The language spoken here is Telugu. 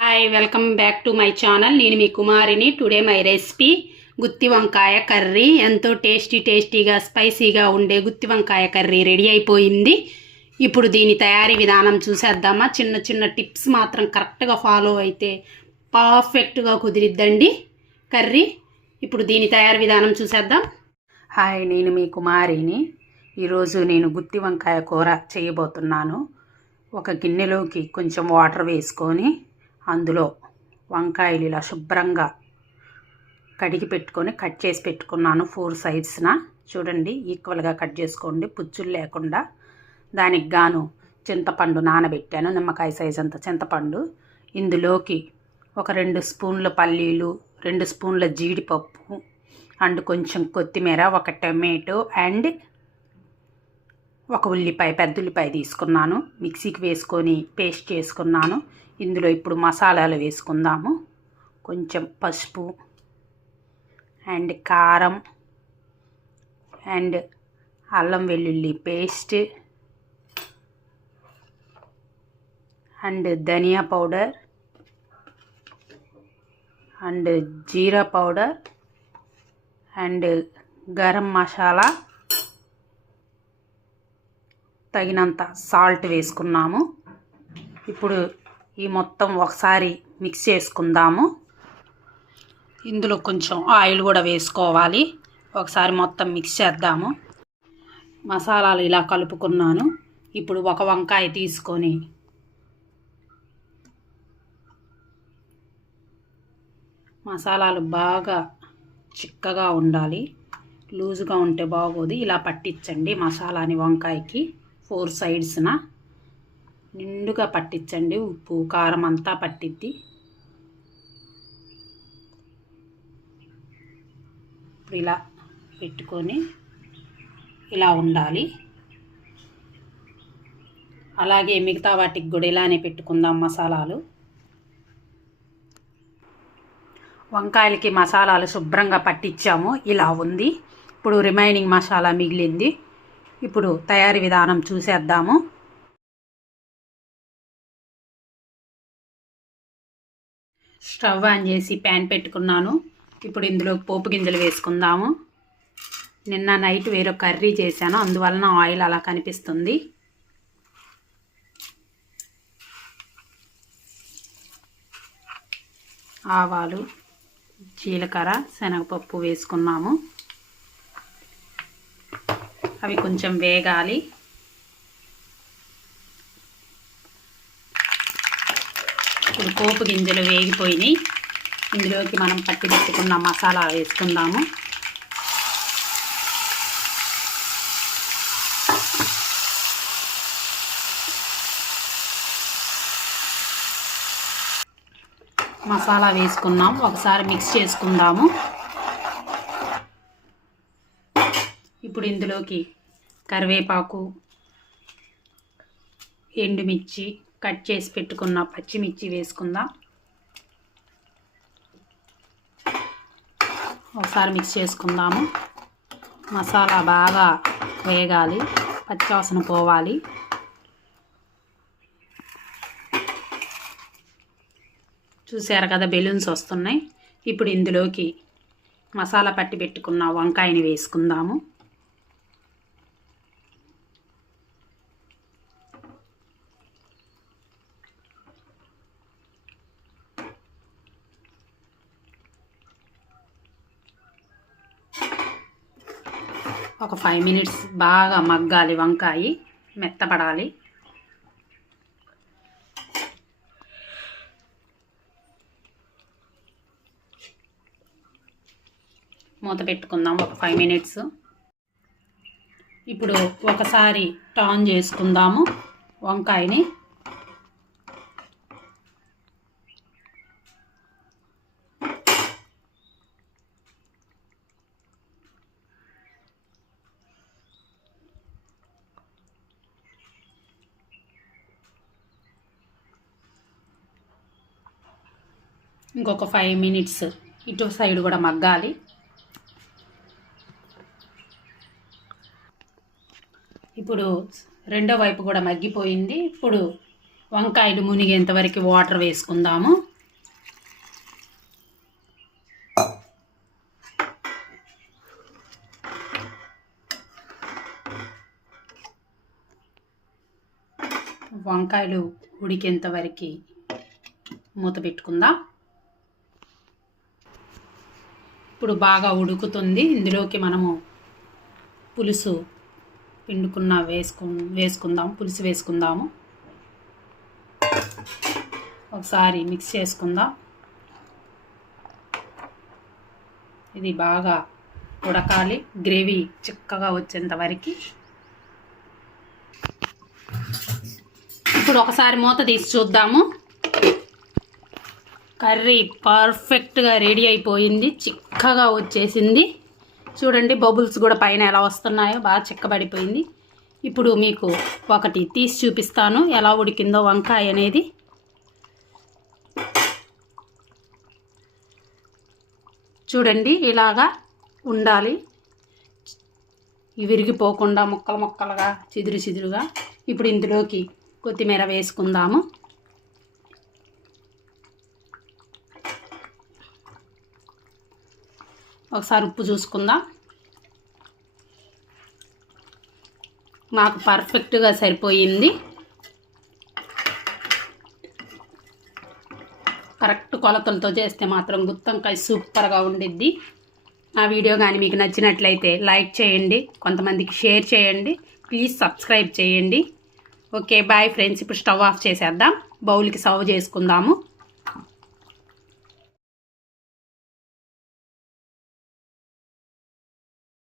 Hi welcome back to my channel. నేను మీ కుమారిని. టుడే మై రెసిపీ గుత్తి వంకాయ కర్రీ. ఎంతో టేస్టీగా స్పైసీగా ఉండే గుత్తి వంకాయ కర్రీ రెడీ అయిపోయింది. ఇప్పుడు దీని తయారీ విధానం చూసేద్దామా. చిన్న చిన్న టిప్స్ మాత్రం కరెక్ట్గా ఫాలో అయితే పర్ఫెక్ట్గా కుదిరిద్దండి కర్రీ. ఇప్పుడు దీని తయారీ విధానం చూసేద్దాం. హాయ్, నేను మీ కుమారిని. ఈరోజు నేను గుత్తి వంకాయ కూర చేయబోతున్నాను. ఒక గిన్నెలోకి కొంచెం వాటర్ వేసుకొని అందులో వంకాయలు ఇలా శుభ్రంగా కడిగి పెట్టుకొని కట్ చేసి పెట్టుకున్నాను. 4 సైడ్స్న చూడండి, ఈక్వల్గా కట్ చేసుకోండి, పుచ్చులు లేకుండా. దానికి గాను చింతపండు నానబెట్టాను, నిమ్మకాయ సైజ్ అంత చింతపండు. ఇందులోకి ఒక 2 స్పూన్ల పల్లీలు, 2 స్పూన్ల జీడిపప్పు అండ్ కొంచెం కొత్తిమీర, ఒక టమాటో అండ్ ఒక ఉల్లిపాయ, పెద్ద ఉల్లిపాయ తీసుకున్నాను. మిక్సీకి వేసుకొని పేస్ట్ చేసుకున్నాను. ఇందులో ఇప్పుడు మసాలాలు వేసుకుందాము. కొంచెం పసుపు అండ్ కారం అండ్ అల్లం వెల్లుల్లి పేస్ట్ అండ్ ధనియా పౌడర్ అండ్ జీరా పౌడర్ అండ్ గరం మసాలా, తగినంత సాల్ట్ వేసుకున్నాము. ఇప్పుడు ఈ మొత్తం ఒకసారి మిక్స్ చేసుకుందాము. ఇందులో కొంచెం ఆయిల్ కూడా వేసుకోవాలి. ఒకసారి మొత్తం మిక్స్ చేద్దాము. మసాలాలు ఇలా కలుపుకున్నాను. ఇప్పుడు ఒక వంకాయ తీసుకొని మసాలాలు బాగా చిక్కగా ఉండాలి, లూజుగా ఉంటే బాగోదు. ఇలా పట్టించండి మసాలాని వంకాయకి 4 సైడ్స్న నిండుగా పట్టించండి. ఉప్పు కారం అంతా పట్టిద్ది. ఇప్పుడు ఇలా పెట్టుకొని ఇలా ఉండాలి. అలాగే మిగతా వాటికి కూడా ఇలానే పెట్టుకుందాం మసాలాలు. వంకాయలకి మసాలాలు శుభ్రంగా పట్టించాము, ఇలా ఉంది. ఇప్పుడు రిమైనింగ్ మసాలా మిగిలింది. ఇప్పుడు తయారీ విధానం చూసేద్దాము. స్టవ్ ఆన్ చేసి ప్యాన్ పెట్టుకున్నాను. ఇప్పుడు ఇందులో పోపు గింజలు వేసుకుందాము. నిన్న నైట్ వేరే కర్రీ చేశాను, అందువలన ఆయిల్ అలా కనిపిస్తుంది. ఆవాలు, జీలకర్ర, శనగపప్పు వేసుకున్నాము. అవి కొంచెం వేగాలి. ఇప్పుడు పోపు గింజలు వేగిపోయినాయి. ఇందులోకి మనం పట్టి పెట్టుకున్న మసాలా వేసుకుందాము. మసాలా వేసుకున్నాం, ఒకసారి మిక్స్ చేసుకుందాము. ఇప్పుడు ఇందులోకి కరివేపాకు, ఎండుమిర్చి, కట్ చేసి పెట్టుకున్న పచ్చిమిర్చి వేసుకుందాం. ఒకసారి మిక్స్ చేసుకుందాము. మసాలా బాగా వేగాలి, పచ్చివాసన పోవాలి. చూసారు కదా, బెలూన్స్ వస్తున్నాయి. ఇప్పుడు ఇందులోకి మసాలా పట్టి పెట్టుకున్న వంకాయని వేసుకుందాము. ఒక 5 మినిట్స్ బాగా మగ్గాలి, వంకాయ మెత్తపడాలి. మూత పెట్టుకుందాం ఒక 5 మినిట్స్. ఇప్పుడు ఒకసారి టర్న్ చేసుకుందాము వంకాయని. ఇంకొక 5 మినిట్స్ ఇటు సైడ్ కూడా మగ్గాలి. ఇప్పుడు రెండో వైపు కూడా మగ్గిపోయింది. ఇప్పుడు వంకాయలు మునిగేంత వరకు వాటర్ వేసుకుందాము. వంకాయలు ఉడికేంత వరకు మూత పెట్టుకుందాం. ఇప్పుడు బాగా ఉడుకుతుంది. ఇందులోకి మనము పులుసు పిండుకున్న వేసుకుందాం. పులుసు వేసుకుందాము. ఒకసారి మిక్స్ చేసుకుందాం. ఇది బాగా ఉడకాలి, గ్రేవీ చిక్కగా వచ్చేంత వరకు. ఇప్పుడు ఒకసారి మూత తీసి చూద్దాము. కర్రీ పర్ఫెక్ట్గా రెడీ అయిపోయింది, చిక్కగా వచ్చేసింది. చూడండి బబుల్స్ కూడా పైన ఎలా వస్తున్నాయో, బాగా చిక్కబడిపోయింది. ఇప్పుడు మీకు ఒకటి తీసి చూపిస్తాను ఎలా ఉడికిందో వంకాయ అనేది. చూడండి ఇలాగా ఉండాలి, విరిగిపోకుండా ముక్కలు ముక్కలుగా చిదురుగా. ఇప్పుడు ఇందులోకి కొత్తిమీర వేసుకుందాము. ఒకసారి ఉప్పు చూసుకుందాం. నాకు పర్ఫెక్ట్గా సరిపోయింది. కరెక్ట్ కొలతలతో చేస్తే మాత్రం గుత్తొంకాయ సూపర్గా ఉండిద్ది. నా వీడియో కానీ మీకు నచ్చినట్లయితే లైక్ చేయండి, కొంతమందికి షేర్ చేయండి, ప్లీజ్ సబ్స్క్రైబ్ చేయండి. Okay bye friends. ఇప్పుడు స్టవ్ ఆఫ్ చేసేద్దాం, బౌల్కి సర్వ్ చేసుకుందాము.